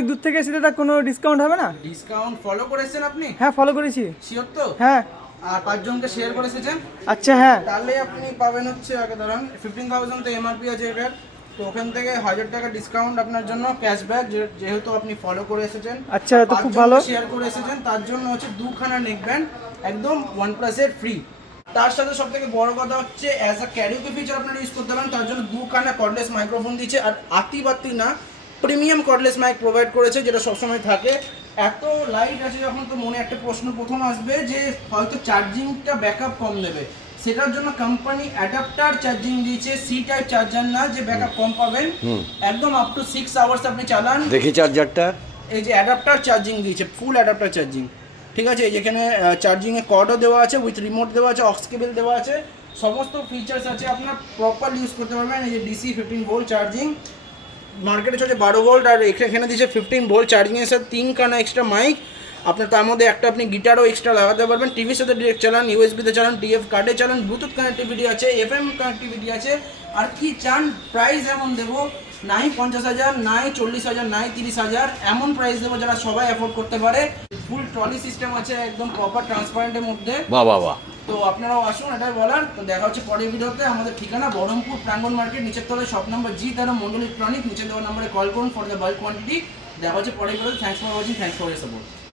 অনেক দূর থেকে এসেছে, তা কোনো ডিসকাউন্ট হবে না? ডিসকাউন্ট ফলো করেছেন আপনি? হ্যাঁ ফলো করেছি। শিওর তো? হ্যাঁ। আর 5 জনকে শেয়ার করে এসেছেন? আচ্ছা হ্যাঁ। তাহলে আপনি পাবেন হচ্ছে আগে ধরুন 15,000 তো এমআরপি আছে এটার, তো ওখান থেকে 1000 টাকা ডিসকাউন্ট আপনার জন্য ক্যাশব্যাক, যেহেতু আপনি ফলো করে এসেছেন। আচ্ছা তো খুব ভালো। শেয়ার করে এসেছেন তার জন্য হচ্ছে 2খানা নেকব্যান্ড একদম OnePlus এর ফ্রি। তার সাথে সব থেকে বড় কথা হচ্ছে অ্যাজ আ ক্যারিওকে ফিচার আপনারা ইউজ করতে পারেন, তার জন্য 2খানা কর্ডলেস মাইক্রোফোন দিচ্ছে। আর আতিবাতি না, প্রিমিয়াম কর্ডলেস মাইক প্রোভাইড করেছে, যেটা সবসময় থাকে। এত লাইট আছে যখন, তো মনে একটা প্রশ্ন প্রথম আসবে যে হয়তো চার্জিংটা ব্যাকআপ কম দেবে। সেটার জন্য কোম্পানি অ্যাডাপ্টার চার্জিং দিয়েছে, সি টাইপ চার্জার না যে ব্যাকআপ কম পাবেন, একদম আপ টু 6 আওয়ার্স আপনি চালান। দেখি চার্জারটা। এই যে অ্যাডাপ্টার চার্জিং দিয়েছে, ফুল অ্যাডাপ্টার চার্জিং, ঠিক আছে। এই যেখানে চার্জিংয়ে কর্ডও দেওয়া আছে, উইথ রিমোট দেওয়া আছে, অক্স কেবল দেওয়া আছে, সমস্ত ফিচার্স আছে, আপনার প্রপারলি ইউজ করতে পারবেন। এই যে ডিসি 15 ভোল্ট চার্জিং, মার্কেটে চলছে 12 ভোল্ট, আর এখানে দিয়েছে 15 ভোল্ট চার্জিংয়ের সাথে 3খানা এক্সট্রা মাইক। আপনার তার মধ্যে একটা আপনি গিটারও এক্সট্রা লাগাতে পারবেন। টিভির সাথে ডিরেক্ট চালান, ইউএসবিতে চালান, টিএফ কার্ডে চালান, ব্লুটুথ কানেক্টিভিটি আছে, এফএম কানেক্টিভিটি আছে। আর কি চান, প্রাইস এমন দেবো, নাই 50,000, নাই 40,000, নাই 30,000, এমন প্রাইস দেবো যারা সবাই অ্যাফোর্ড করতে পারে। ফুল ট্রলি সিস্টেম আছে, একদম প্রপার ট্রান্সপারেন্টের মধ্যে। বাহ বাহ বাহ। তো আপনারাও আসুন, এটাই বলার। তো দেখা হচ্ছে পরের ভিডিওতে। আমাদের ঠিকানা বহরমপুর প্রাঙ্গণ মার্কেট, নিচের তলায় shop number G13 Mondal electronic, নিচে দেওয়া নম্বরে কল করুন ফর দ্য বাল্ক কোয়ান্টিটি। দেখা হচ্ছে পরের ভিডিওতে। Thanks for watching, thanks for your support.